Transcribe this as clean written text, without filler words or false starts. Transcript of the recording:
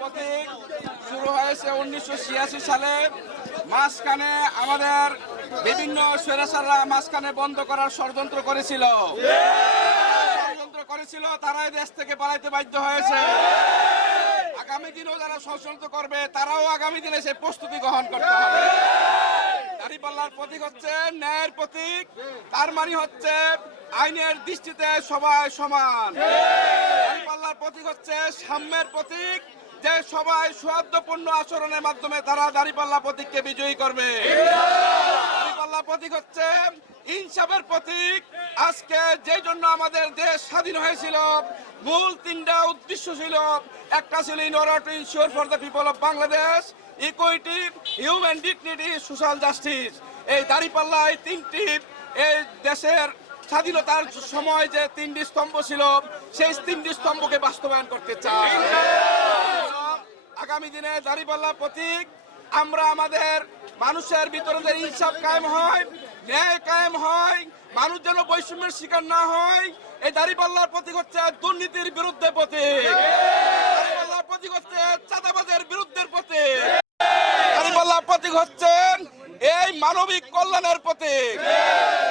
প্রতীক শুরু হয়েছে 1986 সালে। মাঝখানে আমাদের বিভিন্ন স্বৈরাচাররা মাঝখানে বন্ধ করার ষড়যন্ত্র করেছিল। তারাই দেশ থেকে পালাইতে বাধ্য হয়েছে। আগামী দিনেও যারা ষড়যন্ত্র করবে তারাও আগামী দিনে সেই প্রস্তুতি গ্রহণ করতে হবে। দাঁড়িপাল্লার প্রতীক হচ্ছে ন্যায়ের প্রতীক, তার মানে হচ্ছে আইনের দৃষ্টিতে সবাই সমান। দাঁড়িপাল্লার প্রতীক হচ্ছে সাম্যের প্রতীক, যে সবাই সৌহার্দ্যপূর্ণ আচরণের মাধ্যমে তারা দাঁড়িপাল্লা প্রতীককে বিজয়ী করবে। দাঁড়িপাল্লা প্রতীক হচ্ছে ইনসাফের প্রতীক। আজকে যে জন্য আমাদের দেশ স্বাধীন হয়েছিল, মূল তিনটা উদ্দেশ্য ছিল। একটা ছিল in order to ensure for the people of Bangladesh, equity, human dignity, social justice. এই দাঁড়িপাল্লা এই তিনটি এই দেশের স্বাধীনতার সময় যে তিনটি স্তম্ভ ছিল, সেই তিনটি স্তম্ভকে বাস্তবায়ন করতে চাই। আগামী দিনে দাঁড়িপাল্লা প্রতীক আমরা আমাদের মানুষের ভিতরে যে ইনসাফ কায়েম হয়, ন্যায় কায়েম হয়, মানুষ যেন বৈষম্যের শিকার না হয়, এই দাঁড়িপাল্লার প্রতীক হচ্ছে দুর্নীতির বিরুদ্ধে প্রতীক। দাঁড়িপাল্লার প্রতীক হচ্ছে চাঁদাবাজের বিরুদ্ধে প্রতীক। দাঁড়িপাল্লার প্রতীক হচ্ছে এই মানবিক কল্যাণের প্রতীক।